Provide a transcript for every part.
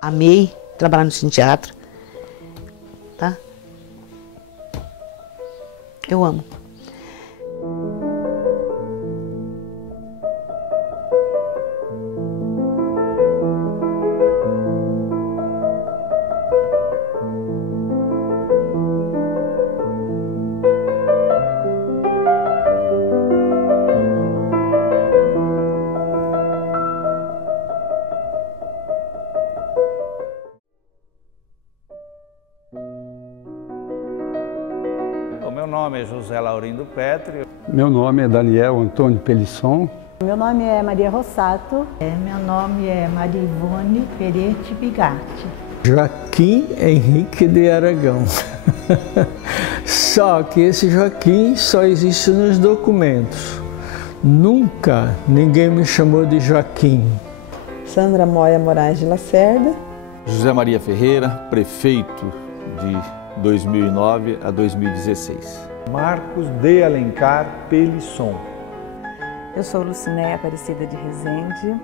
Amei trabalhar no Cine Teatro, tá? Eu amo. Meu nome é José Laurindo Petri. Meu nome é Daniel Antônio Pelisson. Meu nome é Maria Rossato. Meu nome é Maria Ivone Peretti Bigatti. Joaquim Henrique de Aragão. Só que esse Joaquim só existe nos documentos. Nunca ninguém me chamou de Joaquim. Sandra Moya Moraes de Lacerda. José Maria Ferreira, prefeito de 2009 a 2016. Marcos de Alencar Pelisson. Eu sou Lucinéia Aparecida de Rezende.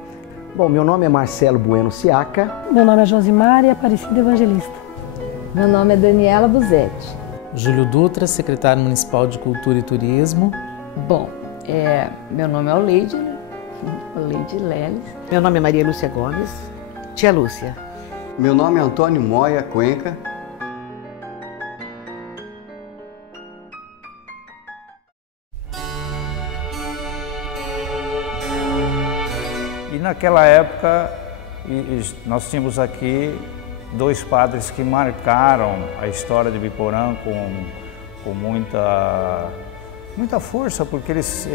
Bom, meu nome é Marcelo Bueno Siaca. Meu nome é Josimar Aparecida Evangelista. Meu nome é Daniela Buzetti. Júlio Dutra, secretário municipal de Cultura e Turismo. Bom, meu nome é Oleide, né? Oleide Leles. Meu nome é Maria Lúcia Gomes, tia Lúcia. Meu nome é Antônio Moya Cuenca. E naquela época, nós tínhamos aqui dois padres que marcaram a história de Biporã com muita força, porque eles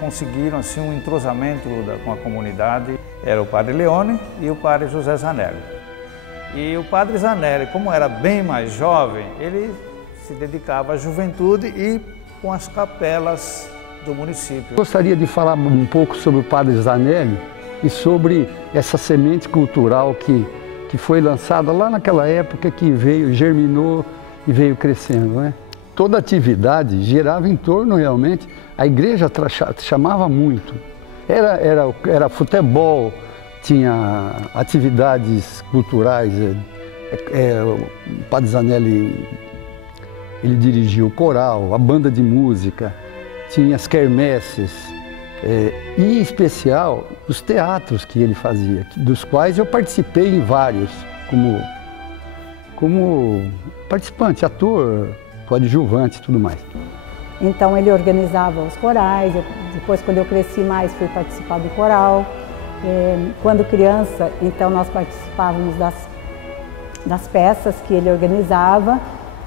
conseguiram assim, um entrosamento com a comunidade. Era o padre Leone e o padre José Zanelli. E o padre Zanelli, como era bem mais jovem, ele se dedicava à juventude e com as capelas do município. Gostaria de falar um pouco sobre o padre Zanelli e sobre essa semente cultural que foi lançada lá naquela época, que germinou e veio crescendo, né? Toda atividade girava em torno realmente, a igreja chamava muito. Era futebol, tinha atividades culturais. O padre Zanelli, ele dirigia o coral, a banda de música, tinha as quermesses. E, em especial, os teatros que ele fazia, dos quais eu participei em vários, como participante, ator, coadjuvante e tudo mais. Então ele organizava os corais, depois quando eu cresci mais fui participar do coral. Quando criança, então nós participávamos das peças que ele organizava,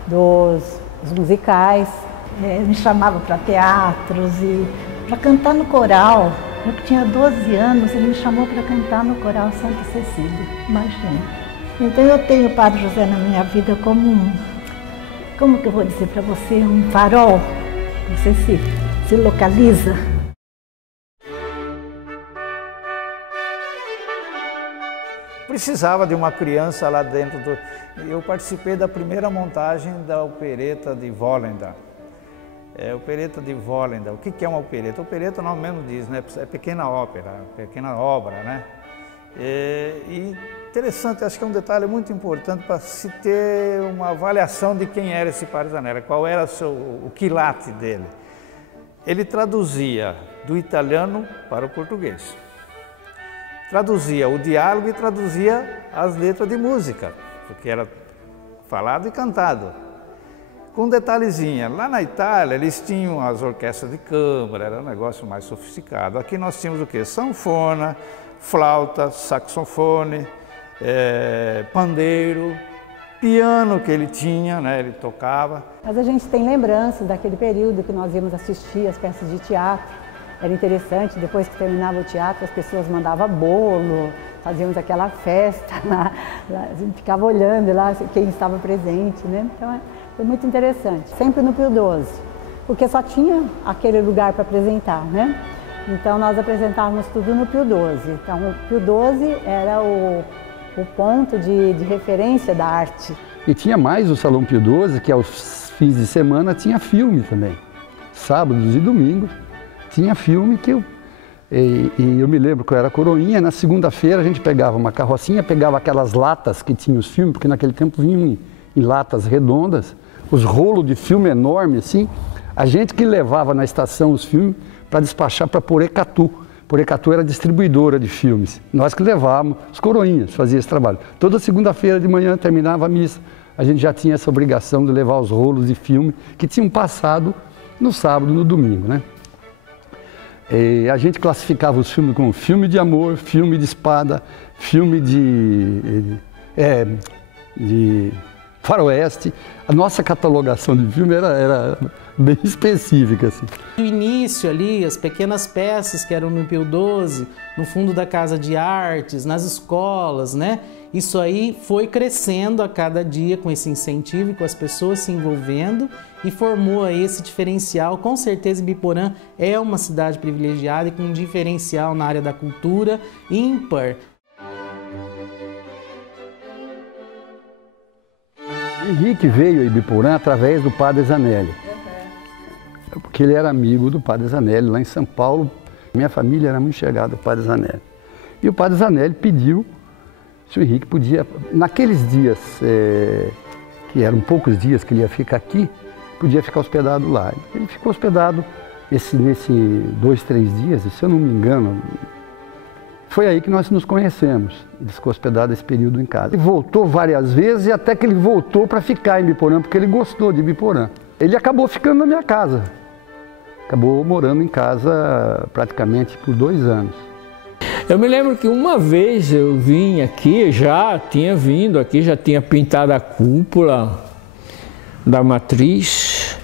dos musicais. Me chamava para teatros e para cantar no coral. Eu tinha 12 anos, ele me chamou para cantar no coral Santa Cecília, imagina. Então eu tenho o Padre José na minha vida como que eu vou dizer para você, um farol. Você se localiza. Precisava de uma criança lá dentro do... Eu participei da primeira montagem da opereta de Volenda. Opereta de Volenda. O que é uma opereta? Opereta, o nome mesmo diz, né? É pequena ópera, pequena obra, né? E interessante, acho que é um detalhe muito importante para se ter uma avaliação de quem era esse padre Zanelli, qual era o quilate dele. Ele traduzia do italiano para o português. Traduzia o diálogo e traduzia as letras de música, porque era falado e cantado. Com um detalhezinho, lá na Itália eles tinham as orquestras de câmara, era um negócio mais sofisticado. Aqui nós tínhamos o quê? Sanfona, flauta, saxofone, pandeiro, piano que ele tinha, né? Ele tocava. Mas a gente tem lembranças daquele período que nós íamos assistir as peças de teatro. Era interessante, depois que terminava o teatro, as pessoas mandavam bolo, fazíamos aquela festa lá, a gente ficava olhando lá quem estava presente, né? Então, foi muito interessante. Sempre no Pio XII, porque só tinha aquele lugar para apresentar, né? Então, nós apresentávamos tudo no Pio XII. Então, o Pio XII era o ponto de referência da arte. E tinha mais o Salão Pio XII, que aos fins de semana tinha filme também. Sábados e domingos tinha filme que E eu me lembro que eu era coroinha, na segunda-feira a gente pegava uma carrocinha, pegava aquelas latas que tinham os filmes, porque naquele tempo vinham em latas redondas, os rolos de filme enormes assim, a gente que levava na estação os filmes para despachar para Porecatu. Porecatu era distribuidora de filmes, nós que levávamos, os coroinhas faziam esse trabalho. Toda segunda-feira de manhã terminava a missa, a gente já tinha essa obrigação de levar os rolos de filme que tinham passado no sábado e no domingo, né? E a gente classificava os filmes como filme de amor, filme de espada, filme de faroeste. A nossa catalogação de filme era bem específica, assim. No início ali, as pequenas peças que eram no Pio XII, no fundo da Casa de Artes, nas escolas, né? Isso aí foi crescendo a cada dia com esse incentivo e com as pessoas se envolvendo e formou aí esse diferencial. Com certeza Ibiporã é uma cidade privilegiada e com um diferencial na área da cultura ímpar. Henrique veio a Ibiporã através do Padre Zanelli, porque ele era amigo do Padre Zanelli lá em São Paulo. Minha família era muito chegada ao Padre Zanelli. E o Padre Zanelli pediu se o Henrique podia, naqueles dias, que eram poucos dias que ele ia ficar aqui, podia ficar hospedado lá. Ele ficou hospedado nesse 2, 3 dias, e se eu não me engano, foi aí que nós nos conhecemos. Ele ficou hospedado esse período em casa. Ele voltou várias vezes e até que ele voltou para ficar em Ibiporã, porque ele gostou de Ibiporã. Ele acabou ficando na minha casa. Acabou morando em casa praticamente por 2 anos. Eu me lembro que uma vez eu vim aqui, já tinha vindo aqui, já tinha pintado a cúpula da matriz.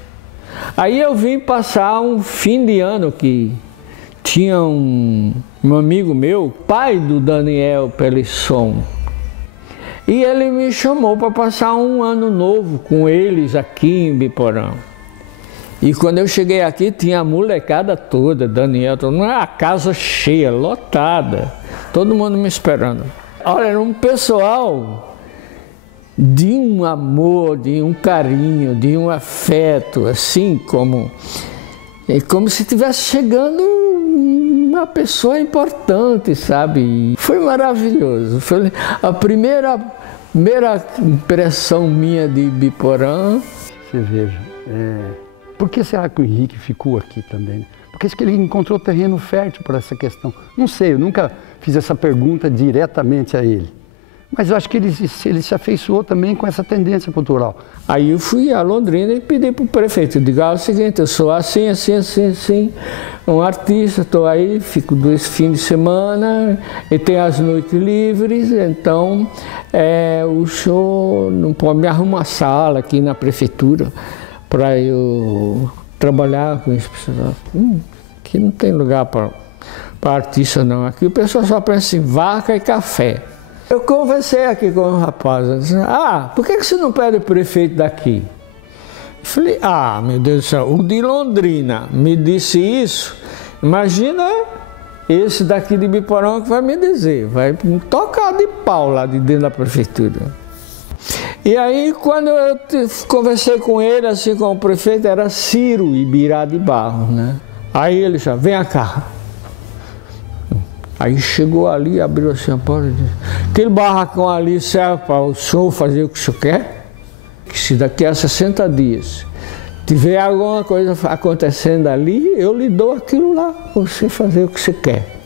Aí eu vim passar um fim de ano que tinha um amigo meu, pai do Daniel Pelisson, e ele me chamou para passar um ano novo com eles aqui em Ibiporã. E quando eu cheguei aqui, tinha a molecada toda, Daniel, a casa cheia, lotada, todo mundo me esperando. Olha, era um pessoal de um amor, de um carinho, de um afeto, assim como se estivesse chegando uma pessoa importante, sabe? Foi maravilhoso. Foi a primeira impressão minha de Ibiporã. Você veja, por que será que o Henrique ficou aqui também? Porque acho que ele encontrou terreno fértil para essa questão. Não sei, eu nunca fiz essa pergunta diretamente a ele. Mas eu acho que ele se afeiçoou também com essa tendência cultural. Aí eu fui a Londrina e pedi para o prefeito, digo, é o seguinte, eu sou assim, um artista, estou aí, fico 2 fins de semana, e tenho as noites livres, então o senhor não pode me arrumar uma sala aqui na prefeitura para eu trabalhar com isso. Aqui não tem lugar para artista não, aqui o pessoal só pensa em vaca e café. Eu conversei aqui com um rapaz, disse, por que você não pede o prefeito daqui? Eu falei, meu Deus do céu, o de Londrina me disse isso, imagina esse daqui de Ibiporã que vai me dizer, vai me tocar de pau lá de dentro da prefeitura. E aí, quando eu conversei com ele, assim, com o prefeito, era Ciro Ibirá de Barros, né? Aí ele disse, vem cá. Aí chegou ali, abriu assim a porta e disse, aquele barracão ali serve para o senhor fazer o que o senhor quer? Que se daqui a 60 dias tiver alguma coisa acontecendo ali, eu lhe dou aquilo lá para você fazer o que você quer.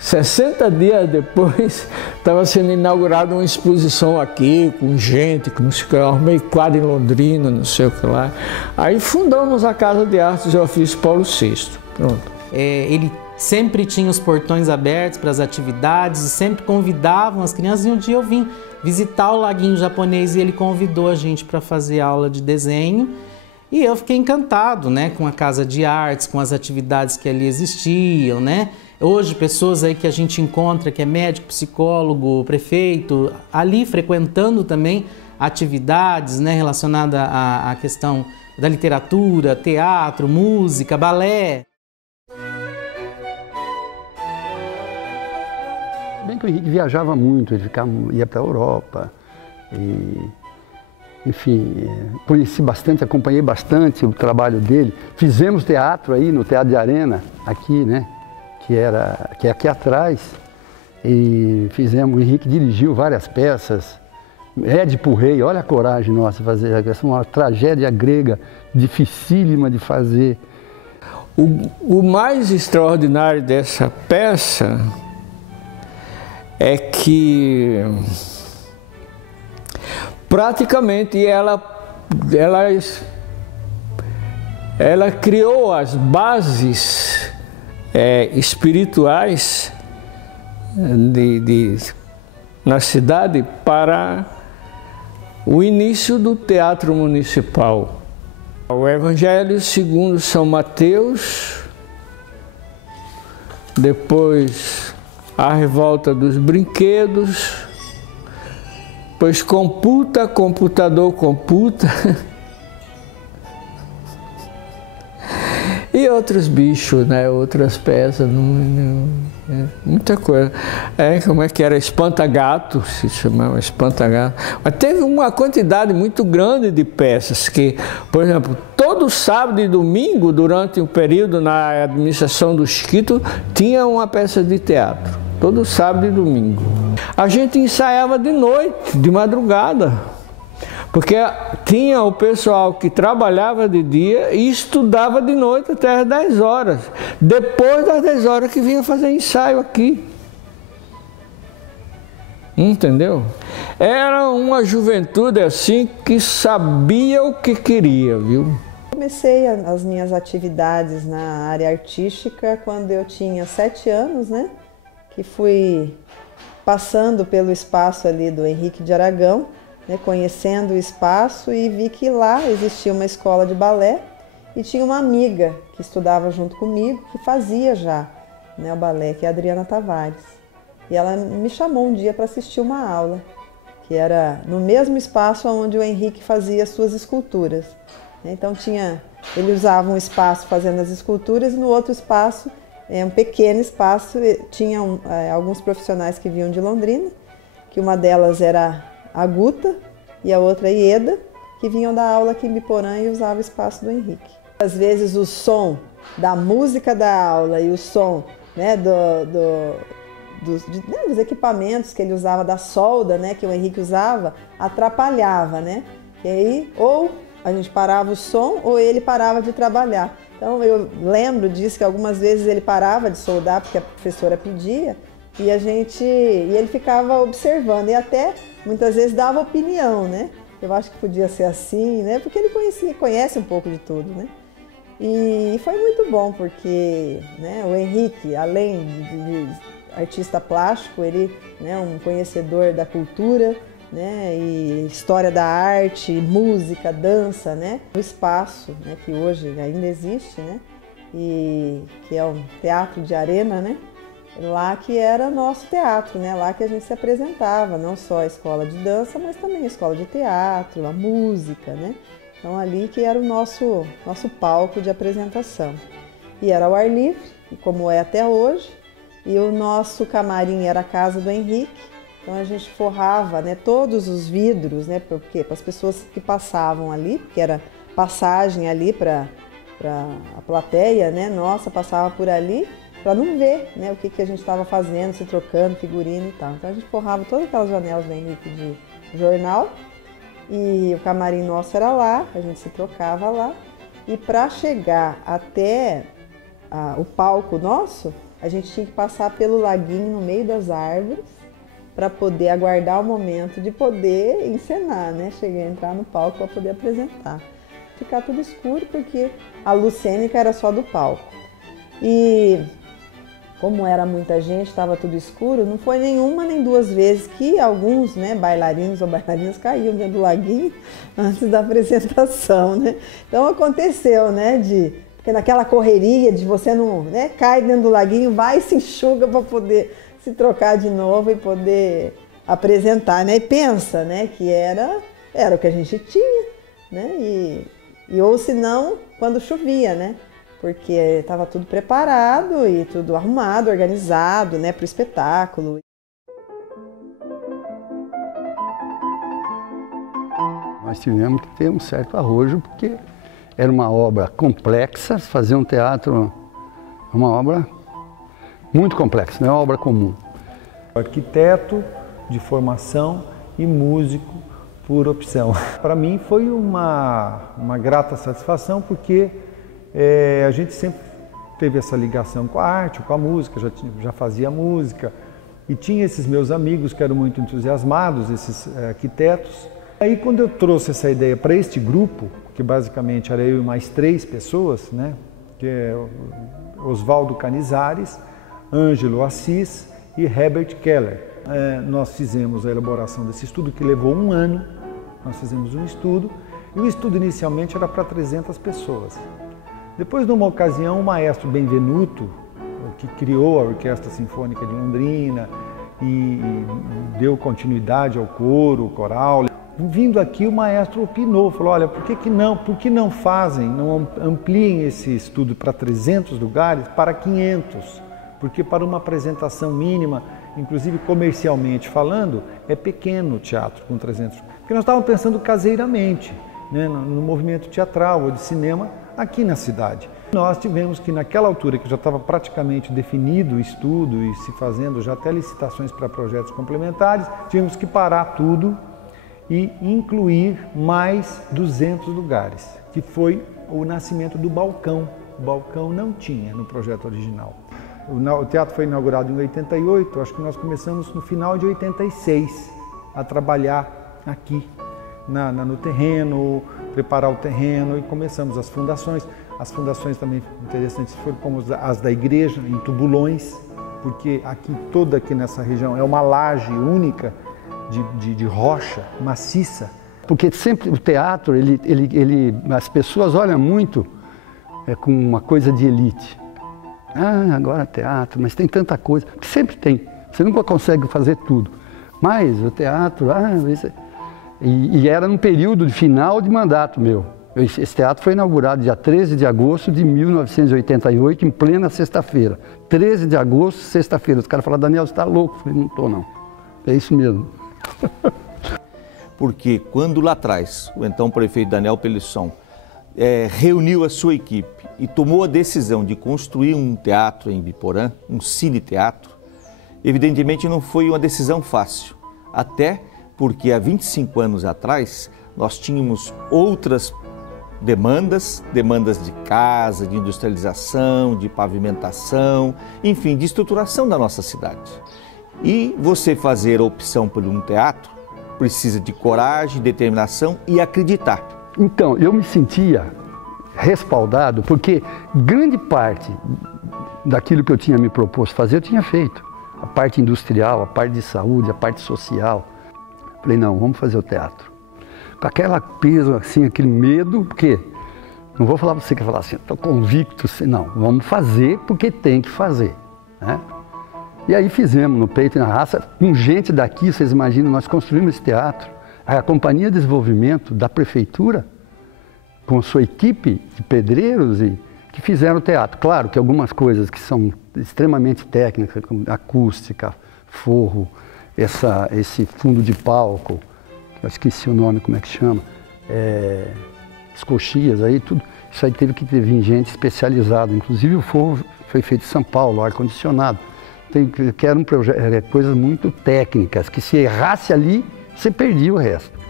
60 dias depois, estava sendo inaugurada uma exposição aqui, com gente, que não sei o que, eu arrumei quadro em Londrina, não sei o que lá. Aí fundamos a Casa de Artes e Ofício Paulo VI. Pronto. Ele sempre tinha os portões abertos para as atividades, sempre convidavam as crianças, e um dia eu vim visitar o Laguinho Japonês e ele convidou a gente para fazer aula de desenho. E eu fiquei encantado, né, com a Casa de Artes, com as atividades que ali existiam, né? Hoje, pessoas aí que a gente encontra, que é médico, psicólogo, prefeito, ali frequentando também atividades, né, relacionadas à questão da literatura, teatro, música, balé. Bem que o Henrique viajava muito, ele ia para a Europa, enfim, conheci bastante, acompanhei bastante o trabalho dele. Fizemos teatro aí no Teatro de Arena, aqui, né? Que é aqui atrás. E fizemos, o Henrique dirigiu várias peças. Édipo Rei, olha a coragem nossa fazer, essa é uma tragédia grega, dificílima de fazer. O mais extraordinário dessa peça é que praticamente ela criou as bases espirituais na cidade para o início do teatro municipal. O Evangelho segundo São Mateus, depois a revolta dos brinquedos, pois computa, computador computa, e outros bichos, né? Outras peças, muita coisa. Como é que era? Espanta-gato, se chamava Espanta-gato. Mas teve uma quantidade muito grande de peças que, por exemplo, todo sábado e domingo, durante um período na administração do Chiquito, tinha uma peça de teatro. Todo sábado e domingo. A gente ensaiava de noite, de madrugada. Porque tinha o pessoal que trabalhava de dia e estudava de noite até as 10 horas. Depois das 10 horas que vinha fazer ensaio aqui. Entendeu? Era uma juventude assim que sabia o que queria, viu? Comecei as minhas atividades na área artística quando eu tinha 7 anos, né? Que fui passando pelo espaço ali do Henrique de Aragão, né, conhecendo o espaço, e vi que lá existia uma escola de balé e tinha uma amiga que estudava junto comigo, que fazia já, né, o balé, que é a Adriana Tavares. E ela me chamou um dia para assistir uma aula, que era no mesmo espaço onde o Henrique fazia as suas esculturas. Então ele usava um espaço fazendo as esculturas e no outro espaço, um pequeno espaço, tinha alguns profissionais que vinham de Londrina, que uma delas era a Guta e a outra a Ieda, que vinham dar aula aqui em Biporã e usavam o espaço do Henrique. Às vezes o som da música da aula e o som, né, dos equipamentos que ele usava, da solda, né, que o Henrique usava, atrapalhava, né? E aí ou a gente parava o som ou ele parava de trabalhar. Então eu lembro disso, que algumas vezes ele parava de soldar porque a professora pedia, e ele ficava observando e até muitas vezes dava opinião, né? Eu acho que podia ser assim, né? Porque ele conhece um pouco de tudo, né? E foi muito bom porque, né, o Henrique, além de artista plástico, ele, né, um conhecedor da cultura, né, e história da arte, música, dança, né? O espaço, né, que hoje ainda existe, né? E que é um teatro de arena, né? Lá que era nosso teatro, né? Lá que a gente se apresentava, não só a escola de dança, mas também a escola de teatro, a música, né? Então ali que era o nosso palco de apresentação. E era ao ar livre, como é até hoje, e o nosso camarim era a casa do Henrique, então a gente forrava, né, todos os vidros, né? Porque para as pessoas que passavam ali, porque era passagem ali para a plateia, né? Nossa, passava por ali, para não ver, né, o que a gente estava fazendo, se trocando, figurino e tal. Então a gente forrava todas aquelas janelas do Henrique de jornal e o camarim nosso era lá, a gente se trocava lá. E para chegar até o palco nosso, a gente tinha que passar pelo laguinho no meio das árvores para poder aguardar o momento de poder encenar, né, entrar no palco para poder apresentar. Ficar tudo escuro porque a luz cênica era só do palco. E como era muita gente, estava tudo escuro, não foi nenhuma nem duas vezes que alguns, né, bailarinos ou bailarinas caíam dentro do laguinho antes da apresentação, né? Então aconteceu, né, porque naquela correria de você não, né, cai dentro do laguinho, vai e se enxuga para poder se trocar de novo e poder apresentar, né? E pensa, né, que era o que a gente tinha, né? E ou se não, quando chovia, né? Porque estava tudo preparado e tudo arrumado, organizado, né, para o espetáculo. nós tivemos que ter um certo arrojo, porque era uma obra complexa, fazer um teatro é uma obra muito complexa, não é uma obra comum. Arquiteto de formação e músico por opção. Para mim foi uma grata satisfação, porque a gente sempre teve essa ligação com a arte, com a música, já fazia música, e tinha esses meus amigos que eram muito entusiasmados, esses arquitetos. Aí quando eu trouxe essa ideia para este grupo, que basicamente era eu e mais 3 pessoas, né, que é Oswaldo Canizares, Ângelo Assis e Herbert Keller. Nós fizemos a elaboração desse estudo, que levou 1 ano. Nós fizemos um estudo, e o estudo inicialmente era para 300 pessoas. Depois, numa ocasião, o maestro Benvenuto, que criou a Orquestra Sinfônica de Londrina e deu continuidade ao coro, ao coral, vindo aqui o maestro opinou, falou, olha, por que não fazem, não ampliem esse estudo para 300 lugares, para 500? Porque para uma apresentação mínima, inclusive comercialmente falando, é pequeno o teatro com 300. Porque nós estávamos pensando caseiramente, né, no movimento teatral ou de cinema aqui na cidade. Nós tivemos que, naquela altura que já estava praticamente definido o estudo e se fazendo já até licitações para projetos complementares, tivemos que parar tudo e incluir mais 200 lugares, que foi o nascimento do balcão. O balcão não tinha no projeto original. O teatro foi inaugurado em 88, acho que nós começamos no final de 86 a trabalhar aqui no terreno, preparar o terreno, e começamos as fundações. As fundações também interessantes foram como as da igreja, em tubulões, porque toda aqui nessa região é uma laje única de rocha maciça. Porque sempre o teatro, as pessoas olham muito com uma coisa de elite. Ah, agora teatro, mas tem tanta coisa, que sempre tem, você nunca consegue fazer tudo. Mas o teatro, e era num período de final de mandato meu. Esse teatro foi inaugurado dia 13 de agosto de 1988, em plena sexta-feira. 13 de agosto, sexta-feira. Os caras falaram, Daniel, você está louco? Eu falei, não estou não. É isso mesmo. Porque quando lá atrás, o então prefeito Daniel Pelisson reuniu a sua equipe e tomou a decisão de construir um teatro em Biporã, um cine-teatro, evidentemente não foi uma decisão fácil. Até porque há 25 anos atrás nós tínhamos outras demandas de casa, de industrialização, de pavimentação, enfim, de estruturação da nossa cidade. E você fazer a opção por um teatro precisa de coragem, determinação e acreditar. Então, eu me sentia respaldado porque grande parte daquilo que eu tinha me proposto fazer eu tinha feito. A parte industrial, a parte de saúde, a parte social. Falei, não, vamos fazer o teatro. Com aquela peso, assim, aquele medo, porque não vou falar para você que falar assim, estou convicto, não, vamos fazer porque tem que fazer, né? E aí fizemos no peito e na raça, com gente daqui, vocês imaginam, nós construímos esse teatro. A Companhia de Desenvolvimento da Prefeitura, com sua equipe de pedreiros que fizeram o teatro. Claro que algumas coisas que são extremamente técnicas, como acústica, forro, esse fundo de palco, eu esqueci o nome, como é que chama, as coxias, aí, tudo, isso aí teve que vir gente especializada. Inclusive o forro foi feito em São Paulo, ar-condicionado. Que eram coisas muito técnicas, que se errasse ali, você perdia o resto.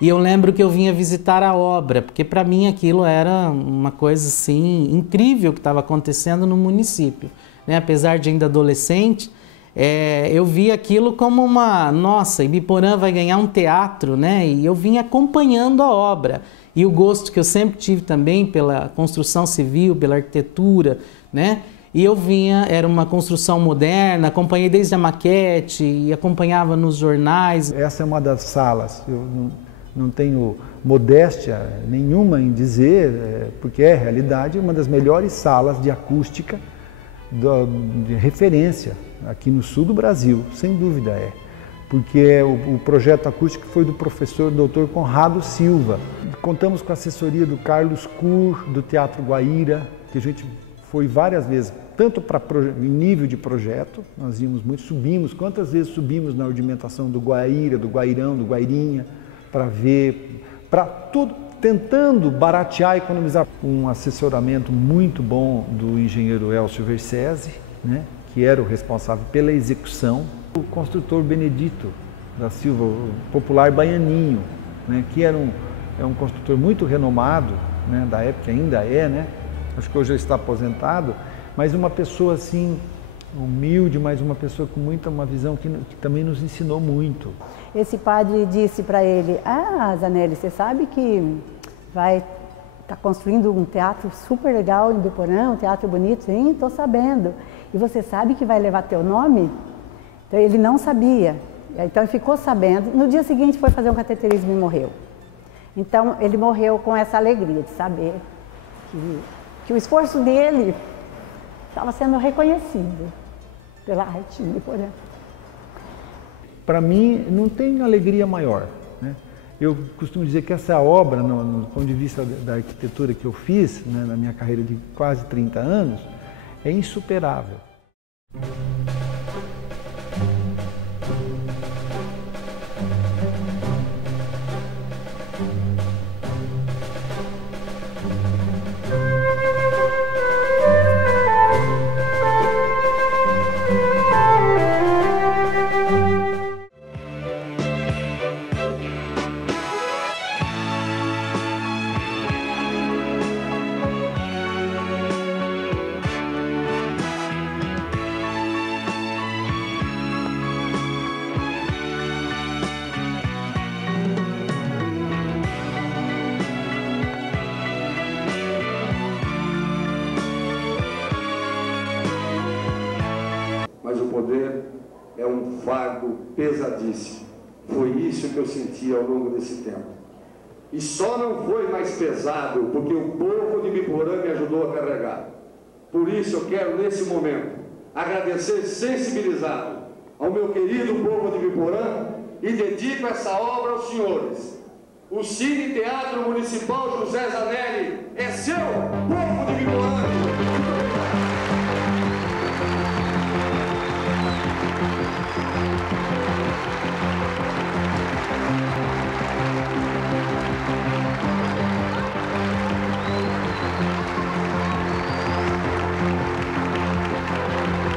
E eu lembro que eu vinha visitar a obra, porque para mim aquilo era uma coisa assim incrível que estava acontecendo no município, né? Apesar de ainda adolescente, eu via aquilo como nossa, Ibiporã vai ganhar um teatro, né? E eu vinha acompanhando a obra. E o gosto que eu sempre tive também pela construção civil, pela arquitetura, né? E eu era uma construção moderna, acompanhei desde a maquete e acompanhava nos jornais. Essa é uma das salas, eu não tenho modéstia nenhuma em dizer, porque é realidade, uma das melhores salas de acústica de referência aqui no sul do Brasil, sem dúvida é. Porque o projeto acústico foi do professor Dr. Conrado Silva. Contamos com a assessoria do Carlos Kur, do Teatro Guaíra, que a gente foi várias vezes, tanto em nível de projeto, nós íamos muito, subimos, quantas vezes subimos na ornamentação do Guaíra, do Guairão, do Guairinha, para ver para tudo, tentando baratear e economizar. Um assessoramento muito bom do engenheiro Elcio Versese, né, que era o responsável pela execução. O construtor Benedito da Silva, o popular Baianinho, né, que era um construtor muito renomado, né, da época, ainda é, né? Acho que hoje ele está aposentado, mas uma pessoa assim, humilde, mas uma pessoa com uma visão que também nos ensinou muito. Esse padre disse para ele: ah, Zanelli, você sabe que vai estar construindo um teatro super legal em Biporã, um teatro bonito? Sim, estou sabendo. E você sabe que vai levar teu nome? Então ele não sabia, então ele ficou sabendo. No dia seguinte foi fazer um cateterismo e morreu. Então ele morreu com essa alegria de saber que o esforço dele estava sendo reconhecido pela arte de Biporã. Para mim, não tem alegria maior, né? Eu costumo dizer que essa obra, no ponto de vista da arquitetura que eu fiz, né, na minha carreira de quase 30 anos, é insuperável. Mas o poder é um fardo pesadíssimo. Foi isso que eu senti ao longo desse tempo. E só não foi mais pesado porque o povo de Biporã me ajudou a carregar. Por isso eu quero, nesse momento, agradecer sensibilizado ao meu querido povo de Biporã e dedico essa obra aos senhores. O Cine Teatro Municipal José Zanelli é seu, povo de Biporã!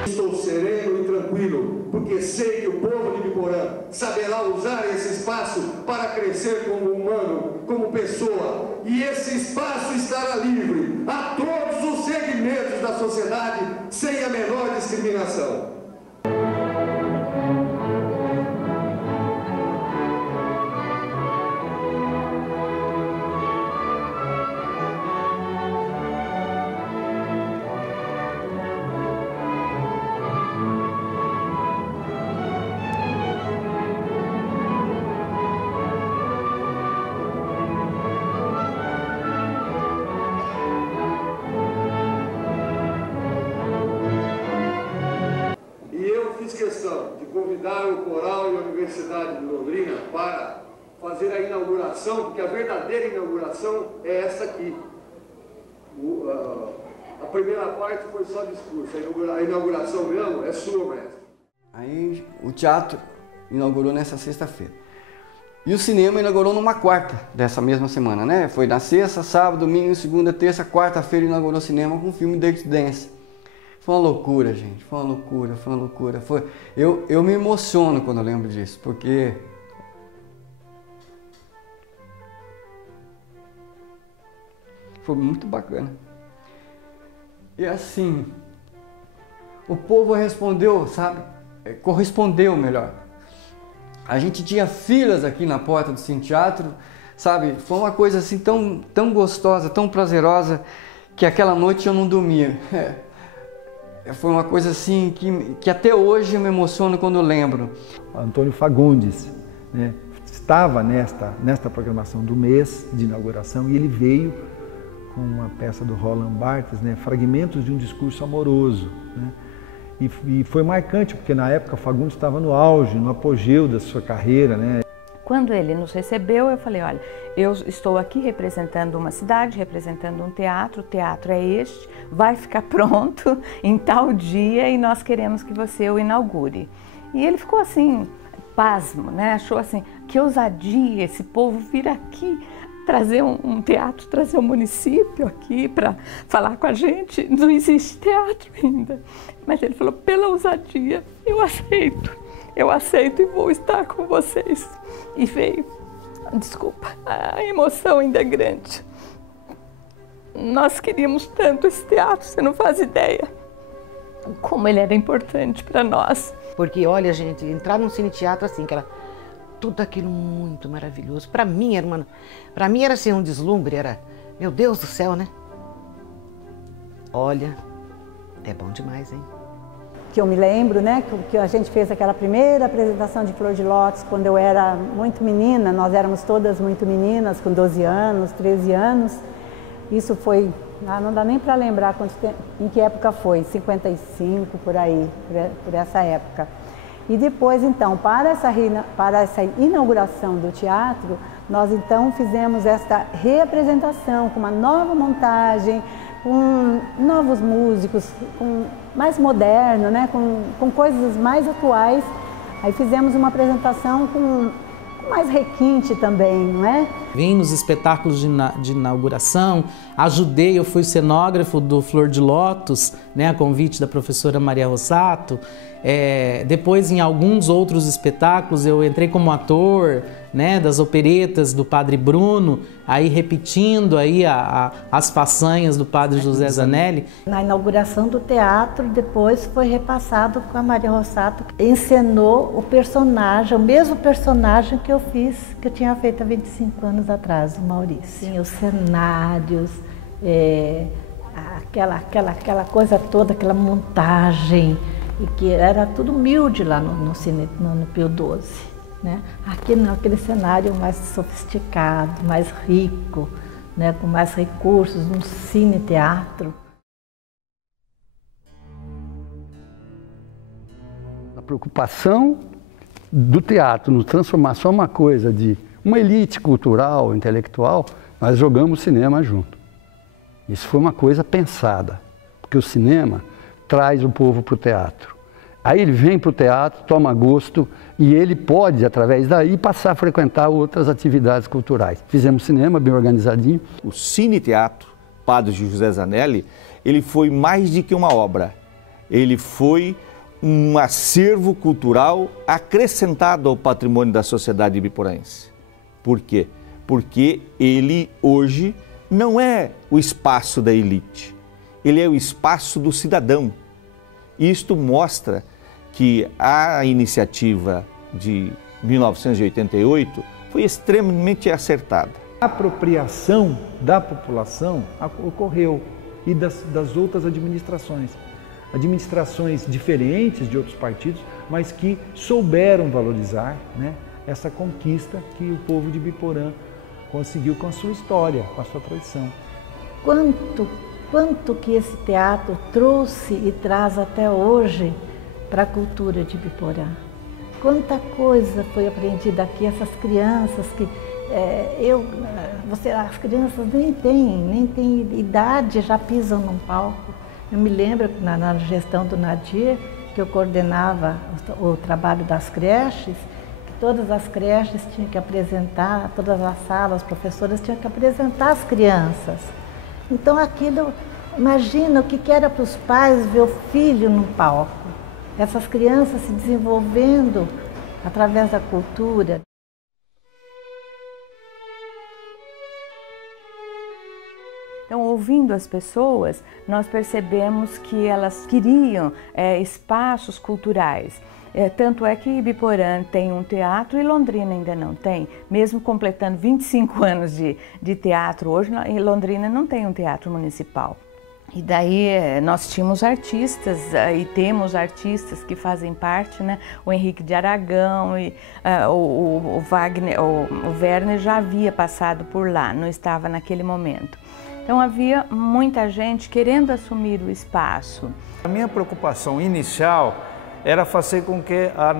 Estou sereno e tranquilo, porque sei que o povo de Biporã saberá usar esse espaço para crescer como humano, como pessoa. E esse espaço estará livre a todos os segmentos da sociedade, sem a menor discriminação. Fiz questão de convidar o Coral e a Universidade de Londrina para fazer a inauguração, porque a verdadeira inauguração é essa aqui. A primeira parte foi só discurso, a inauguração mesmo é sua, mestre. Aí o teatro inaugurou nessa sexta-feira. E o cinema inaugurou numa quarta dessa mesma semana, né? Foi na sexta, sábado, domingo, segunda, terça, quarta-feira inaugurou o cinema com o filme Dirty Dance. Foi uma loucura, gente, foi uma loucura, foi uma loucura. Eu me emociono quando eu lembro disso, porque foi muito bacana. E assim, o povo respondeu, sabe? Correspondeu melhor. A gente tinha filas aqui na porta do Cine Teatro, sabe? Foi uma coisa assim tão gostosa, tão prazerosa, que aquela noite eu não dormia. Foi uma coisa assim que até hoje eu me emociono quando eu lembro. Antônio Fagundes, né, estava nesta programação do mês de inauguração e ele veio com uma peça do Roland Barthes, né, Fragmentos de um Discurso Amoroso. Né, e foi marcante, porque na época Fagundes estava no auge, no apogeu da sua carreira. Né. Quando ele nos recebeu, eu falei, olha, eu estou aqui representando uma cidade, representando um teatro, o teatro é este, vai ficar pronto em tal dia e nós queremos que você o inaugure. E ele ficou assim, pasmo, né? Achou assim, que ousadia esse povo vir aqui trazer um teatro, trazer um município aqui para falar com a gente. Não existe teatro ainda. Mas ele falou, pela ousadia, eu aceito e vou estar com vocês. E veio, desculpa, a emoção ainda é grande. Nós queríamos tanto esse teatro, você não faz ideia como ele era importante para nós. Porque, olha, gente, entrar num cine-teatro assim, que era tudo aquilo muito maravilhoso. Para mim era assim, um deslumbre, era, meu Deus do céu, né? Olha, é bom demais, hein? Que eu me lembro, né, que a gente fez aquela primeira apresentação de Flor de Lótus quando eu era muito menina, nós éramos todas muito meninas, com 12 anos, 13 anos. Isso foi, não dá nem para lembrar em que época foi, 55, por aí, por essa época. E depois, então, para essa inauguração do teatro, nós então fizemos esta reapresentação com uma nova montagem, com novos músicos, com mais moderno, né? com coisas mais atuais. Aí fizemos uma apresentação com mais requinte também, não é? Vim nos espetáculos de inauguração, ajudei, eu fui cenógrafo do Flor de Lótus, né, a convite da professora Maria Rossato. Depois, em alguns outros espetáculos, eu entrei como ator, né, das operetas do Padre Bruno, aí repetindo aí as façanhas do Padre José Zanelli. Na inauguração do teatro, depois foi repassado com a Maria Rossato, que encenou o personagem, o mesmo personagem que eu fiz, que eu tinha feito há 25 anos atrás, o Maurício. Sim, os cenários, aquela coisa toda, aquela montagem, e que era tudo humilde lá no Pio XII. Né? Aqui não, aquele cenário mais sofisticado, mais rico, né? Com mais recursos, um cine-teatro. A preocupação do teatro nos transformar só uma coisa de uma elite cultural, intelectual, nós jogamos cinema junto. Isso foi uma coisa pensada, porque o cinema traz o povo para o teatro. Aí ele vem para o teatro, toma gosto e ele pode, através daí, passar a frequentar outras atividades culturais. Fizemos cinema bem organizadinho. O Cine-Teatro Padre José Zanelli, ele foi mais do que uma obra. Ele foi um acervo cultural acrescentado ao patrimônio da sociedade ibiporense. Por quê? Porque ele hoje não é o espaço da elite, ele é o espaço do cidadão. Isto mostra que a iniciativa de 1988 foi extremamente acertada. A apropriação da população ocorreu e das outras administrações. Administrações diferentes de outros partidos, mas que souberam valorizar, né, essa conquista que o povo de Ibiporã conseguiu com a sua história, com a sua tradição. Quanto que esse teatro trouxe e traz até hoje para a cultura de Ibiporã. Quanta coisa foi aprendida aqui, essas crianças que as crianças nem têm idade, já pisam num palco. Eu me lembro na gestão do Nadir, que eu coordenava o trabalho das creches, que todas as creches tinham que apresentar, todas as salas, as professoras tinham que apresentar as crianças. Então aquilo, imagina o que era para os pais ver o filho no palco, essas crianças se desenvolvendo através da cultura. Então, ouvindo as pessoas, nós percebemos que elas queriam espaços culturais. Tanto é que Ibiporã tem um teatro e Londrina ainda não tem. Mesmo completando 25 anos de teatro, hoje Londrina não tem um teatro municipal. E daí nós tínhamos artistas e temos artistas que fazem parte, né? O Henrique de Aragão e o Werner já havia passado por lá, não estava naquele momento. Então havia muita gente querendo assumir o espaço. A minha preocupação inicial era fazer com que a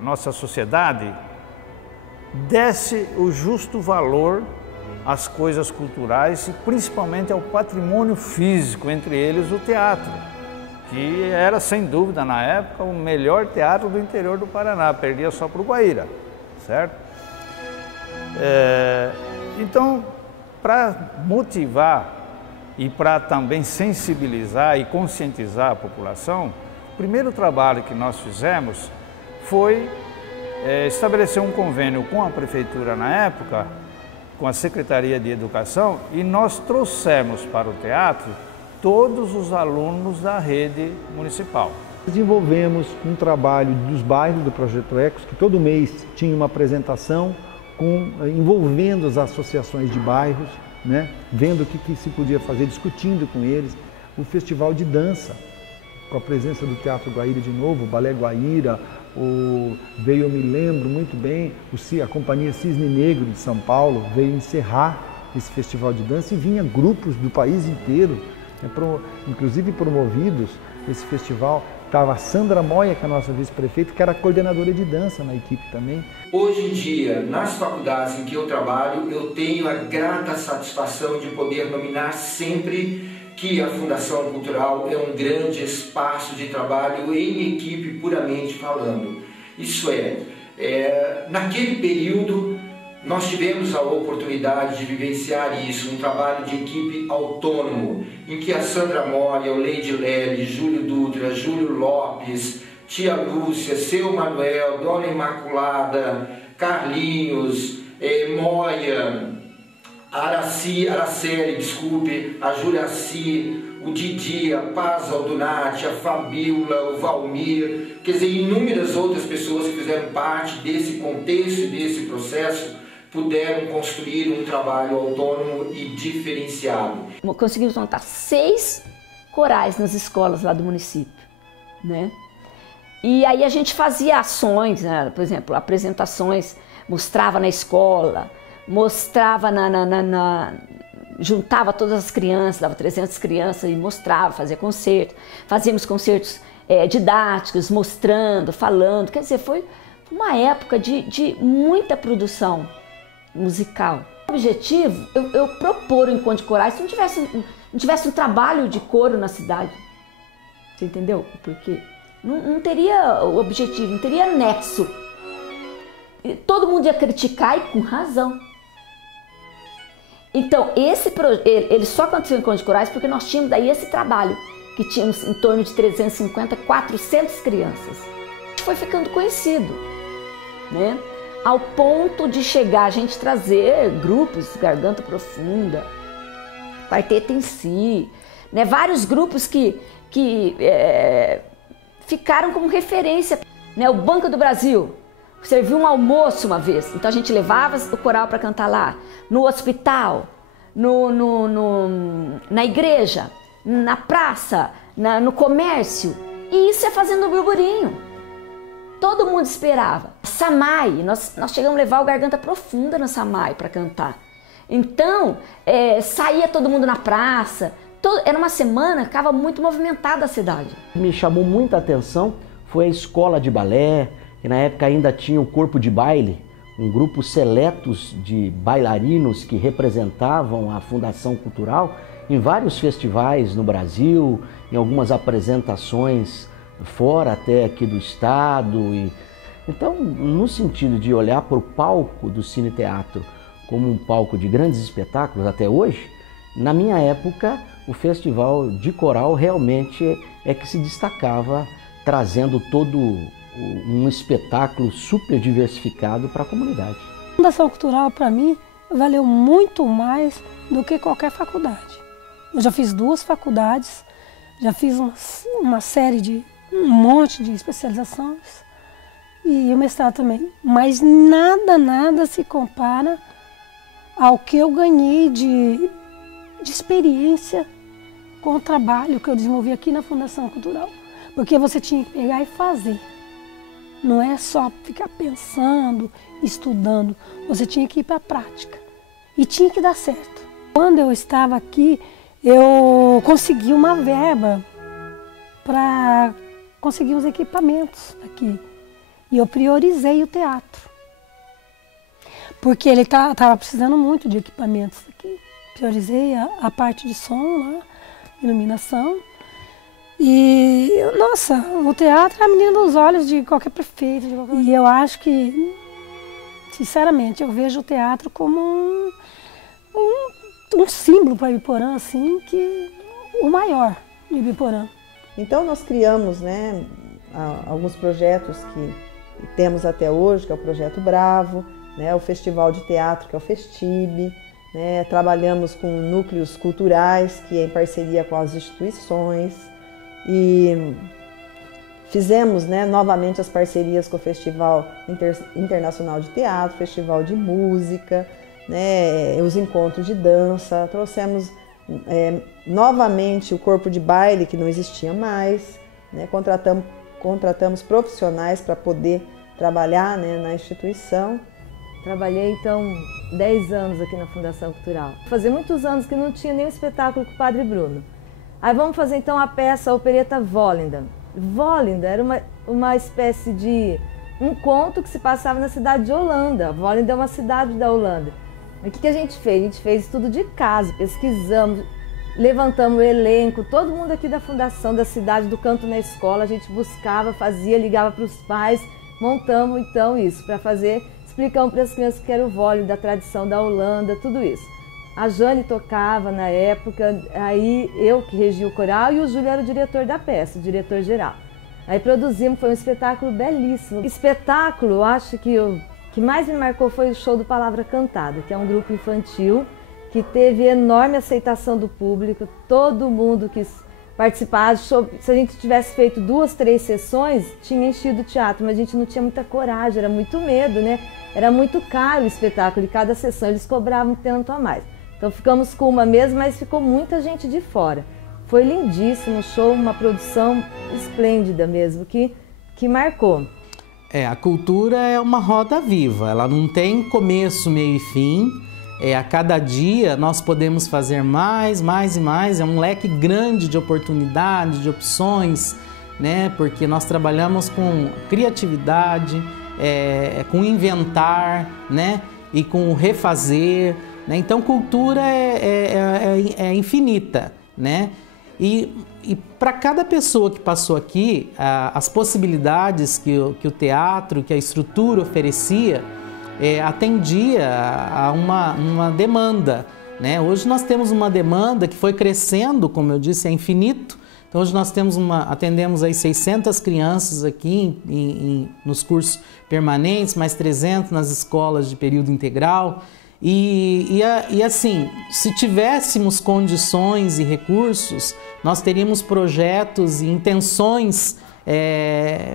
nossa sociedade desse o justo valor às coisas culturais e principalmente ao patrimônio físico, entre eles o teatro, que era, sem dúvida, na época, o melhor teatro do interior do Paraná, perdia só para o Guaíra, certo? Então, para motivar e para também sensibilizar e conscientizar a população, o primeiro trabalho que nós fizemos foi estabelecer um convênio com a prefeitura na época, com a Secretaria de Educação, e nós trouxemos para o teatro todos os alunos da rede municipal. Desenvolvemos um trabalho dos bairros do Projeto Ecos, que todo mês tinha uma apresentação envolvendo as associações de bairros, né? Vendo o que se podia fazer, discutindo com eles. O festival de dança, com a presença do Teatro Guaíra de novo, o Balé Guaíra, eu me lembro muito bem, a Companhia Cisne Negro de São Paulo veio encerrar esse festival de dança e vinha grupos do país inteiro, inclusive promovidos esse festival. Estava a Sandra Moia, que é a nossa vice-prefeita, que era coordenadora de dança na equipe também. Hoje em dia, nas faculdades em que eu trabalho, eu tenho a grata satisfação de poder nominar sempre que a Fundação Cultural é um grande espaço de trabalho em equipe, puramente falando. Isso naquele período, nós tivemos a oportunidade de vivenciar isso, um trabalho de equipe autônomo, em que a Sandra Moia, o Leide Lely, Júlio Dutra, Júlio Lopes, Tia Lúcia, Seu Manuel, Dona Imaculada, Carlinhos, Moia, Araceli, desculpe, a Juraci, o Didi, a Paz Aldunati, a Fabíola, o Valmir, quer dizer, inúmeras outras pessoas que fizeram parte desse contexto e desse processo, puderam construir um trabalho autônomo e diferenciado. Conseguimos montar 6 corais nas escolas lá do município, né? E aí a gente fazia ações, né? Por exemplo, apresentações, mostrava na escola, mostrava juntava todas as crianças, dava 300 crianças e mostrava, fazia concerto. Fazíamos concertos didáticos, mostrando, falando. Quer dizer, foi uma época de muita produção musical. O objetivo, eu propor o encontro de corais, se não tivesse um trabalho de coro na cidade. Você entendeu? Porque não teria o objetivo, não teria nexo. Todo mundo ia criticar e com razão. Então, ele só aconteceu em encontro de corais porque nós tínhamos daí esse trabalho, que tínhamos em torno de 350, 400 crianças. Foi ficando conhecido, né? Ao ponto de chegar a gente trazer grupos, Garganta Profunda, Quarteto em Si, né? Vários grupos que ficaram como referência, né? O Banco do Brasil serviu um almoço uma vez, então a gente levava o coral para cantar lá, no hospital, na igreja, na praça, no comércio, e isso é fazendo um burburinho. Todo mundo esperava. Samai, nós chegamos a levar o Garganta Profunda na Samai para cantar. Então, saía todo mundo na praça, era uma semana que ficava muito movimentada a cidade. Me chamou muita atenção foi a escola de balé, que na época ainda tinha o corpo de baile, um grupo seletos de bailarinos que representavam a Fundação Cultural em vários festivais no Brasil, em algumas apresentações fora até aqui do estado. Então, no sentido de olhar para o palco do Cine Teatro como um palco de grandes espetáculos até hoje, na minha época o Festival de Coral realmente é que se destacava, trazendo todo um espetáculo super diversificado para a comunidade. A Fundação Cultural, para mim, valeu muito mais do que qualquer faculdade. Eu já fiz 2 faculdades, já fiz uma série de um monte de especializações e o mestrado também. Mas nada se compara ao que eu ganhei de experiência com o trabalho que eu desenvolvi aqui na Fundação Cultural. Porque você tinha que pegar e fazer. Não é só ficar pensando, estudando. Você tinha que ir para a prática. E tinha que dar certo. Quando eu estava aqui, eu consegui uma verba para conseguir os equipamentos aqui. E eu priorizei o teatro. Porque ele estava precisando muito de equipamentos aqui. Priorizei a parte de som, lá, iluminação. E, nossa, o teatro é a menina dos olhos de qualquer prefeito. E eu acho que, sinceramente, eu vejo o teatro como um símbolo para Ibiporã, assim, que o maior de Ibiporã. Então nós criamos, né, alguns projetos que temos até hoje, que é o Projeto Bravo, né, o Festival de Teatro, que é o Festib, né, trabalhamos com núcleos culturais, que é em parceria com as instituições, e fizemos, né, novamente as parcerias com o Festival Internacional de Teatro, Festival de Música, né, os encontros de dança, trouxemos novamente o corpo de baile, que não existia mais, né, contratamos profissionais para poder trabalhar, né, na instituição. Trabalhei então 10 anos aqui na Fundação Cultural. Fazia muitos anos que não tinha nenhum espetáculo com o Padre Bruno. Aí vamos fazer então a peça, a opereta Volenda. Volenda era uma espécie de um conto que se passava na cidade de Holanda. Volenda é uma cidade da Holanda. O que a gente fez? A gente fez estudo de caso, pesquisamos, levantamos o elenco, todo mundo aqui da fundação, da cidade, do Canto na Escola, a gente buscava, fazia, ligava para os pais, montamos então isso, para fazer, explicamos para as crianças que era o vôlei, da tradição da Holanda, tudo isso. A Jane tocava na época, aí eu que regia o coral e o Júlio era o diretor da peça, o diretor-geral. Aí produzimos, foi um espetáculo belíssimo. Espetáculo, eu acho que o que mais me marcou foi o show do Palavra Cantada, que é um grupo infantil que teve enorme aceitação do público, todo mundo quis participar. Se a gente tivesse feito 2, 3 sessões, tinha enchido o teatro, mas a gente não tinha muita coragem, era muito medo, né? Era muito caro o espetáculo e cada sessão eles cobravam tanto a mais. Então ficamos com uma mesmo, mas ficou muita gente de fora. Foi lindíssimo o show, uma produção esplêndida mesmo, que marcou. A cultura é uma roda viva, ela não tem começo, meio e fim. A cada dia nós podemos fazer mais e mais, é um leque grande de oportunidades, de opções, né? Porque nós trabalhamos com criatividade, com inventar, né? E com refazer, né? Então cultura é infinita, né? E para cada pessoa que passou aqui, as possibilidades que o teatro, que a estrutura oferecia, atendia a uma demanda, né? Hoje nós temos uma demanda que foi crescendo, como eu disse, é infinito. Então hoje nós atendemos aí 600 crianças aqui nos cursos permanentes, mais 300 nas escolas de período integral. E assim, se tivéssemos condições e recursos, nós teríamos projetos e intenções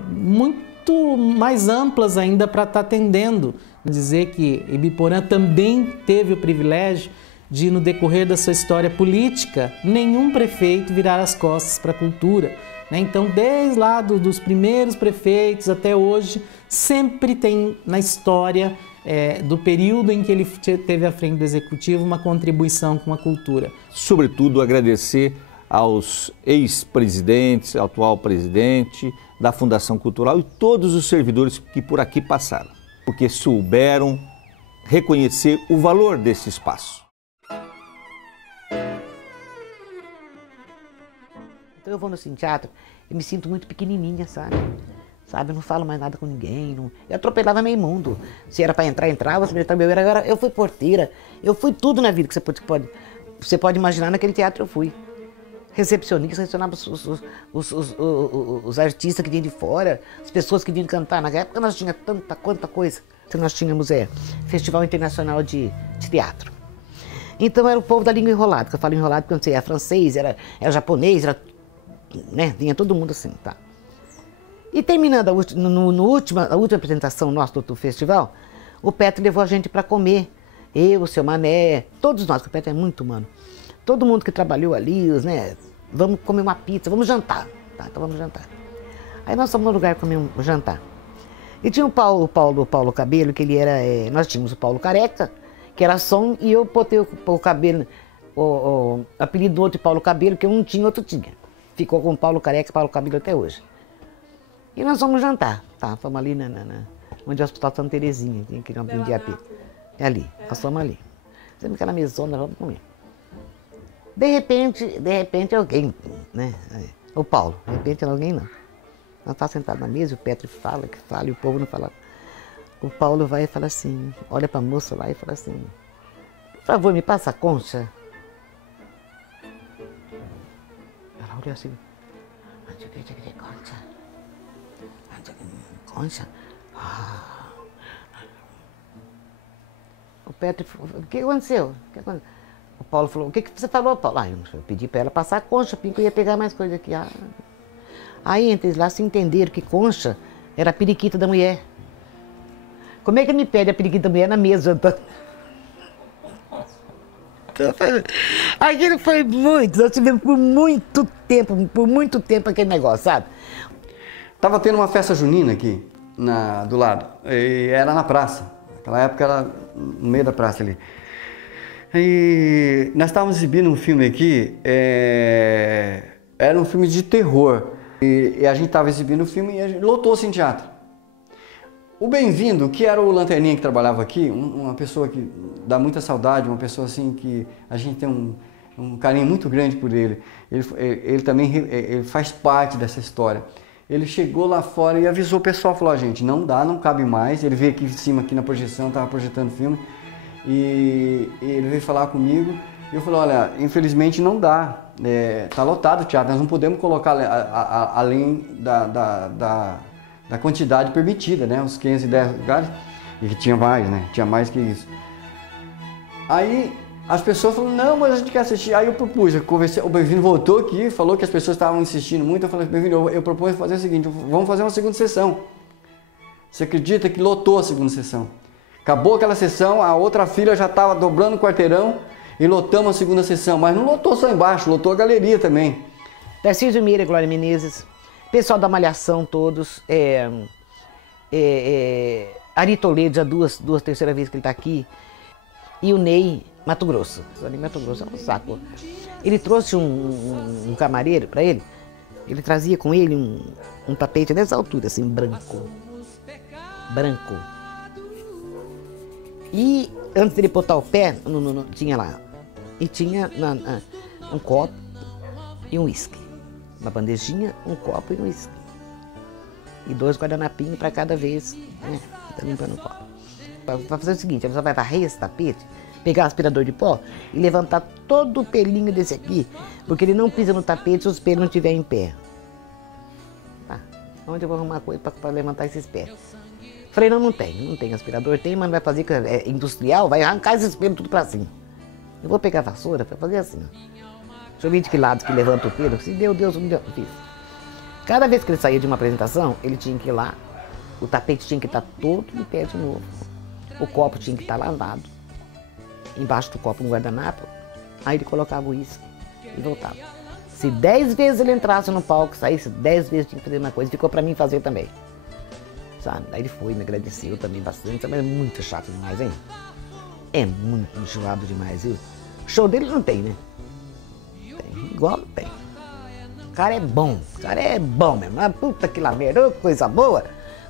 muito mais amplas ainda para estar atendendo. Dizer que Ibiporã também teve o privilégio de, no decorrer da sua história política, nenhum prefeito virar as costas para a cultura, né? Então, desde lá dos primeiros prefeitos até hoje, sempre tem na história do período em que ele teve à frente do Executivo uma contribuição com a cultura. Sobretudo, agradecer aos ex-presidentes, atual presidente da Fundação Cultural e todos os servidores que por aqui passaram, porque souberam reconhecer o valor desse espaço. Então eu vou no teatro e me sinto muito pequenininha, sabe? Eu não falo mais nada com ninguém. Eu atropelava meio mundo. Se era para entrar, entrava. Se era meu, agora eu fui porteira. Eu fui tudo na vida que você pode imaginar. Naquele teatro eu fui. Recepcionista, recepcionava os artistas que vinham de fora, as pessoas que vinham cantar. Na época nós tínhamos quanta coisa. Então nós tínhamos Festival Internacional de Teatro. Então era o povo da língua enrolada, que eu falo enrolado porque eu não sei, era francês, era japonês, né? Vinha todo mundo assim, tá? E terminando a última apresentação nossa do festival, o Petro levou a gente para comer. Eu, o seu Mané, todos nós, que o Petro é muito humano. Todo mundo que trabalhou ali, né? Vamos comer uma pizza, vamos jantar. Tá, então vamos jantar. Aí nós fomos no lugar comer um jantar. E tinha o Paulo Cabelo, que ele era... nós tínhamos o Paulo Careca, que era som, e eu botei o Cabelo, o apelido do outro Paulo Cabelo, que um tinha, outro tinha. Ficou com o Paulo Careca e Paulo Cabelo até hoje. E nós fomos jantar, tá? Fomos ali onde é o Hospital Santa Terezinha, tinha que ir um dia é ali, nós fomos ali. Sempre aquela mesona, vamos comer. De repente alguém, né? O Paulo, de repente alguém não. Nós estamos sentados na mesa, o Petro fala, e o povo não fala. O Paulo vai e fala assim, olha para a moça lá e fala assim, por favor, me passa a concha. Ela olhou assim, concha. Concha? Ah. O Petro falou, o que aconteceu? O Paulo falou, o que você falou, Paulo? Ah, eu pedi para ela passar a concha, porque eu ia pegar mais coisa aqui. Ah. Aí entre eles lá se entenderam que concha era a periquita da mulher. Como é que me pede a periquita da mulher na mesa? Aquilo foi muito, nós tivemos por muito tempo aquele negócio, sabe? Tava tendo uma festa junina aqui, do lado, e era na praça. Naquela época era no meio da praça ali. E nós estávamos exibindo um filme aqui, era um filme de terror. E a gente estava exibindo o filme e a gente lotou-se em teatro. O Bem-vindo, que era o lanterninha que trabalhava aqui, uma pessoa que dá muita saudade, uma pessoa assim que a gente tem um carinho muito grande por ele. Ele também ele faz parte dessa história. Ele chegou lá fora e avisou o pessoal, falou, gente, não dá, não cabe mais. Ele veio aqui em cima, aqui na projeção, estava projetando o filme, e ele veio falar comigo. E eu falei, olha, infelizmente não dá, tá lotado o teatro, nós não podemos colocar além da quantidade permitida, né, os 510 lugares, e que tinha mais, né, tinha mais que isso. Aí as pessoas falaram, não, mas a gente quer assistir. Aí eu propus, eu conversei, o Bem-vindo voltou aqui, falou que as pessoas estavam insistindo muito, eu falei, Bem-vindo, eu proponho fazer o seguinte, vamos fazer uma segunda sessão. Você acredita que lotou a segunda sessão? Acabou aquela sessão, a outra fila já estava dobrando o quarteirão, e lotamos a segunda sessão, mas não lotou só embaixo, lotou a galeria também. Tarcísio Meira, Glória Menezes, pessoal da Malhação todos, Ari Toledo, já terceira vez que ele está aqui, e o Ney Mato Grosso. O Ney Mato Grosso é um saco. Ele trouxe um camareiro para ele, ele trazia com ele um tapete dessa altura, assim, branco. E antes dele botar o pé, tinha lá, e tinha um copo e um uísque. Uma bandejinha, um copo e um uísque. E 2 guardanapinhos para cada vez, né? Tá limpando o copo. Para fazer o seguinte, a pessoa vai varrer esse tapete, pegar o aspirador de pó e levantar todo o pelinho desse aqui, porque ele não pisa no tapete se os pelos não estiverem em pé. Tá, onde eu vou arrumar coisa para levantar esses pés? Falei, não tem aspirador, tem, mas não vai fazer, é industrial, vai arrancar esses pelos tudo para cima. Eu vou pegar a vassoura para fazer assim, ó. Deixa eu ver de que lado que levanta o pelo, se deu, Deus me deu, fiz. Cada vez que ele saía de uma apresentação, ele tinha que ir lá, o tapete tinha que estar todo em pé de novo, o copo tinha que estar lavado, embaixo do copo um guardanapo, aí ele colocava o uísque e voltava. Se 10 vezes ele entrasse no palco, saísse 10 vezes tinha que fazer uma coisa, ficou para mim fazer também. Sabe? Aí ele foi, me agradeceu também bastante, mas é muito chato demais, hein? É muito enjoado demais, viu? O show dele não tem, né? Tem, igual não tem. O cara é bom mesmo. Mas puta que lá merda, coisa boa,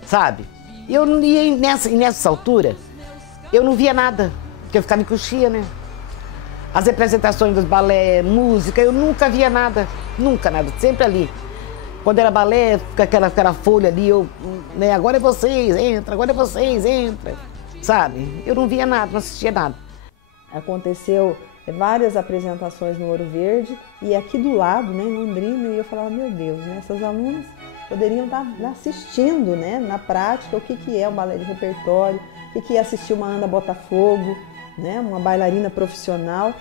sabe? E eu não ia nessa altura, eu não via nada, porque eu ficava em coxia, né? As representações dos balé, música, eu nunca via nada, nunca nada, sempre ali. Quando era balé, aquela folha ali, né, agora é vocês, entra, agora é vocês, entra, sabe? Eu não via nada, não assistia nada. Aconteceu várias apresentações no Ouro Verde e aqui do lado, né, em Londrina, e eu falava, meu Deus, né, essas alunas poderiam estar assistindo, né, na prática, o que é um balé de repertório, o que é assistir uma Ana Botafogo, né, uma bailarina profissional,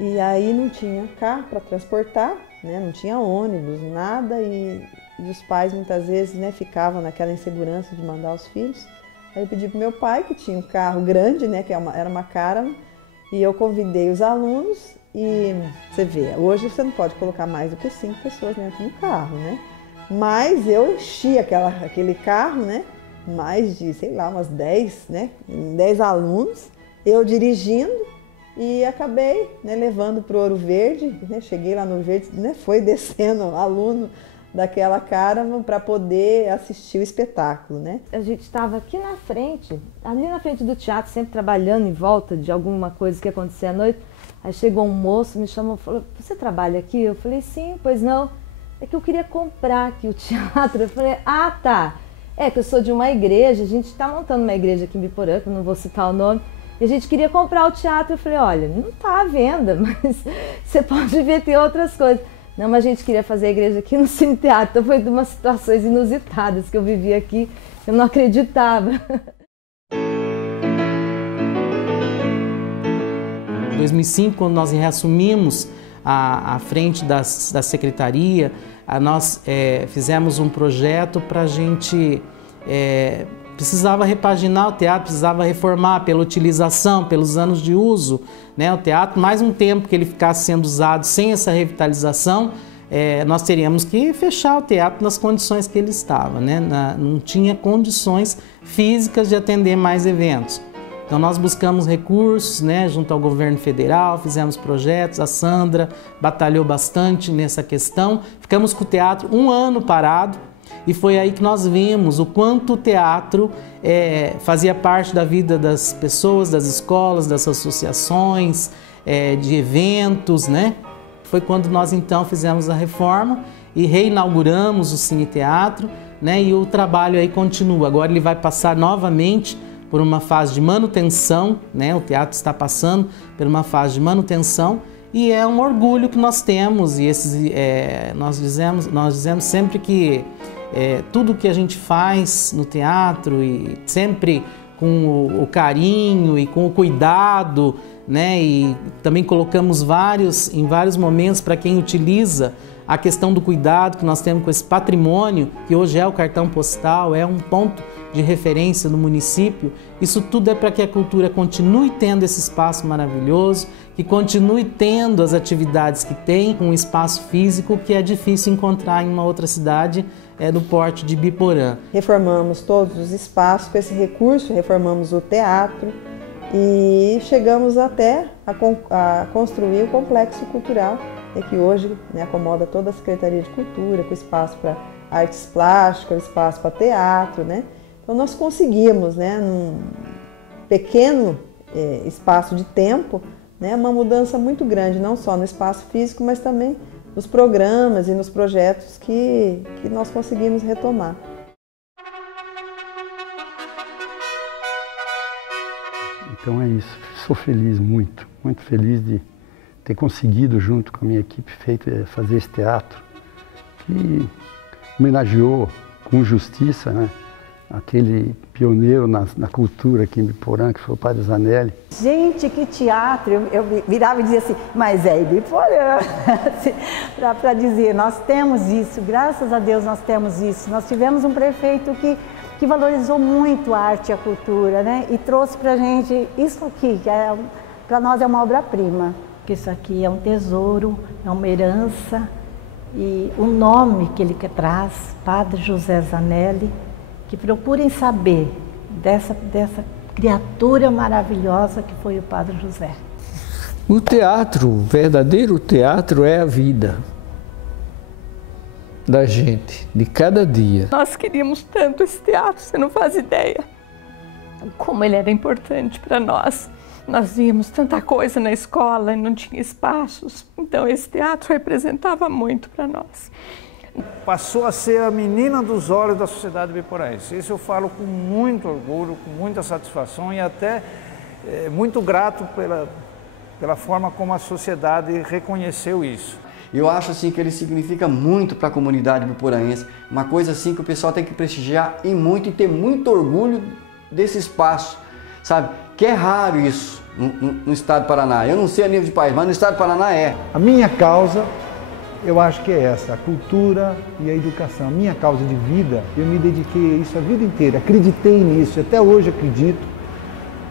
e aí não tinha carro para transportar, né, não tinha ônibus, nada, e os pais muitas vezes, né, ficavam naquela insegurança de mandar os filhos. Aí eu pedi para o meu pai, que tinha um carro grande, né, que era uma Caravan, e eu convidei os alunos e você vê, hoje você não pode colocar mais do que 5 pessoas dentro do carro, né? Mas eu enchi aquele carro, né? Mais de, sei lá, umas 10, né? 10 alunos, eu dirigindo e acabei, né, levando para o Ouro Verde, né? Cheguei lá no Ouro Verde, né? Foi descendo aluno daquela Caravan para poder assistir o espetáculo, né? A gente estava aqui na frente, ali na frente do teatro, sempre trabalhando em volta de alguma coisa que acontecia à noite. Aí chegou um moço, me chamou e falou, você trabalha aqui? Eu falei, sim, pois não. é que eu queria comprar aqui o teatro. Eu falei, ah, tá, é que eu sou de uma igreja, a gente está montando uma igreja aqui em Biporã, que eu não vou citar o nome, e a gente queria comprar o teatro. Eu falei, olha, não está à venda, mas você pode ver, tem outras coisas. Não, mas a gente queria fazer a igreja aqui no Cine Teatro. Então foi de umas situações inusitadas que eu vivi aqui, eu não acreditava. Em 2005, quando nós reassumimos à frente da secretaria, nós fizemos um projeto para a gente... precisava repaginar o teatro, precisava reformar pela utilização, pelos anos de uso, né? O teatro, mais um tempo que ele ficasse sendo usado sem essa revitalização, nós teríamos que fechar o teatro nas condições que ele estava, né? Não tinha condições físicas de atender mais eventos. Então nós buscamos recursos, né, junto ao governo federal, fizemos projetos, a Sandra batalhou bastante nessa questão, ficamos com o teatro um ano parado e foi aí que nós vimos o quanto o teatro fazia parte da vida das pessoas, das escolas, das associações, de eventos, né? Foi quando nós então fizemos a reforma e reinauguramos o Cine Teatro, né, e o trabalho aí continua. Agora ele vai passar novamente por uma fase de manutenção, né? O teatro está passando por uma fase de manutenção e é um orgulho que nós temos e nós dizemos sempre que tudo que a gente faz no teatro e sempre com o carinho e com o cuidado, né? E também colocamos em vários momentos para quem utiliza a questão do cuidado que nós temos com esse patrimônio, que hoje é o cartão postal, é um ponto de referência no município. Isso tudo é para que a cultura continue tendo esse espaço maravilhoso, que continue tendo as atividades que tem, um espaço físico que é difícil encontrar em uma outra cidade do porte de Biporã. Reformamos todos os espaços, com esse recurso reformamos o teatro e chegamos até a construir o complexo cultural, que hoje, né, acomoda toda a Secretaria de Cultura, com espaço para artes plásticas, espaço para teatro, né? Então nós conseguimos, né, num pequeno espaço de tempo, né, uma mudança muito grande, não só no espaço físico, mas também nos programas e nos projetos que nós conseguimos retomar. Então é isso, sou feliz, muito feliz de ter conseguido, junto com a minha equipe, fazer esse teatro, que homenageou com justiça, né, aquele pioneiro na cultura aqui em Biporã, que foi o Padre Zanelli. Gente, que teatro! Eu virava e dizia assim, mas é Biporã, para dizer, nós temos isso, graças a Deus nós temos isso. Nós tivemos um prefeito que valorizou muito a arte e a cultura, né? E trouxe para a gente isso aqui, que para nós é uma obra-prima. Isso aqui é um tesouro, é uma herança, e o nome que ele traz, Padre José Zanelli, que procurem saber dessa criatura maravilhosa que foi o Padre José. O teatro, o verdadeiro teatro, é a vida da gente, de cada dia. Nós queríamos tanto esse teatro, você não faz ideia como ele era importante para nós. Nós víamos tanta coisa na escola e não tinha espaços, então esse teatro representava muito para nós. Passou a ser a menina dos olhos da sociedade biporense. Isso eu falo com muito orgulho, com muita satisfação e até muito grato pela forma como a sociedade reconheceu isso. Eu acho assim que ele significa muito para a comunidade biporaense, uma coisa assim que o pessoal tem que prestigiar e muito e ter muito orgulho desse espaço, sabe? Que é raro isso no estado do Paraná. Eu não sei a nível de país, mas no estado do Paraná é. A minha causa, eu acho que é essa, a cultura e a educação. A minha causa de vida, eu me dediquei a isso a vida inteira, acreditei nisso, até hoje acredito,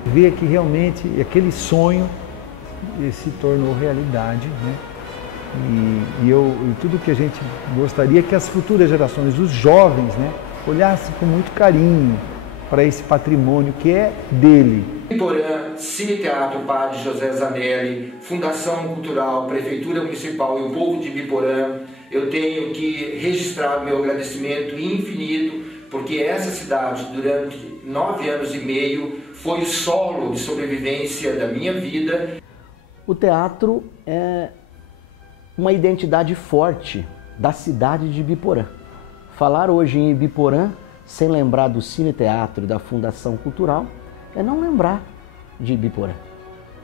ver que realmente aquele sonho se tornou realidade, né? E tudo que a gente gostaria é que as futuras gerações, os jovens, né, olhassem com muito carinho para esse patrimônio que é dele. Biporã, Cine Teatro Padre José Zanelli, Fundação Cultural, Prefeitura Municipal e o povo de Biporã, eu tenho que registrar meu agradecimento infinito, porque essa cidade, durante 9 anos e meio, foi o solo de sobrevivência da minha vida. O teatro é uma identidade forte da cidade de Ibiporã. Falar hoje em Ibiporã, sem lembrar do Cine Teatro e da Fundação Cultural, é não lembrar de Ibiporã.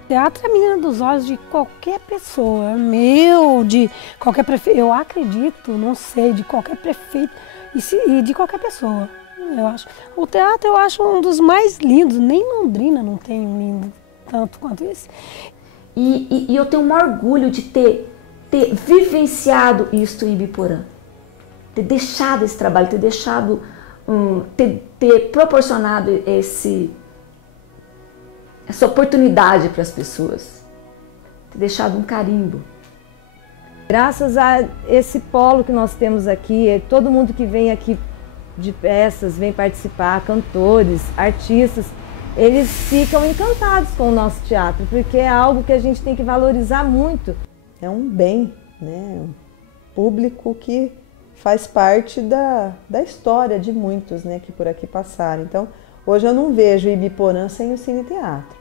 Teatro é a menina dos olhos de qualquer pessoa, meu, de qualquer prefeito, eu acredito, não sei, de qualquer prefeito e de qualquer pessoa, eu acho. O teatro eu acho um dos mais lindos, nem Londrina não tem um lindo tanto quanto esse. E eu tenho um orgulho de ter vivenciado isto em Ibiporã, ter deixado esse trabalho, ter deixado, ter proporcionado essa oportunidade para as pessoas, ter deixado um carimbo. Graças a esse polo que nós temos aqui, todo mundo que vem aqui de peças, vem participar, cantores, artistas, eles ficam encantados com o nosso teatro, porque é algo que a gente tem que valorizar muito. É um bem, né? Um público que faz parte da história de muitos, né, que por aqui passaram. Então, hoje eu não vejo Ibiporã sem o Cine Teatro.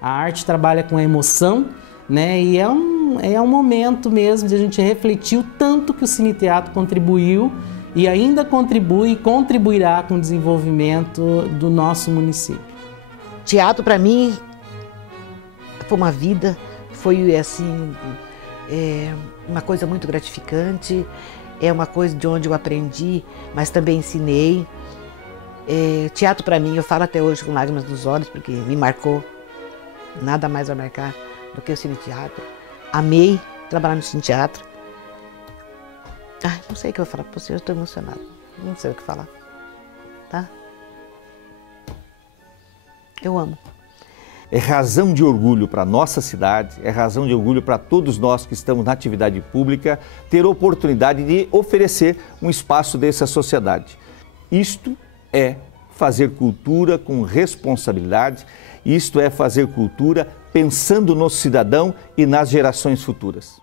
A arte trabalha com a emoção, né? E é um momento mesmo de a gente refletir o tanto que o Cine Teatro contribuiu e ainda contribui e contribuirá com o desenvolvimento do nosso município. Teatro, para mim, foi uma vida, foi assim, uma coisa muito gratificante, é uma coisa de onde eu aprendi, mas também ensinei. Teatro, para mim, eu falo até hoje com lágrimas nos olhos, porque me marcou. Nada mais vai marcar do que o Cine Teatro. Amei trabalhar no Cine Teatro. Ai, não sei o que eu vou falar para você, eu estou emocionada. Não sei o que falar, tá? Eu amo. É razão de orgulho para a nossa cidade, é razão de orgulho para todos nós que estamos na atividade pública ter a oportunidade de oferecer um espaço desse à sociedade. Isto é fazer cultura com responsabilidade, isto é fazer cultura pensando no cidadão e nas gerações futuras.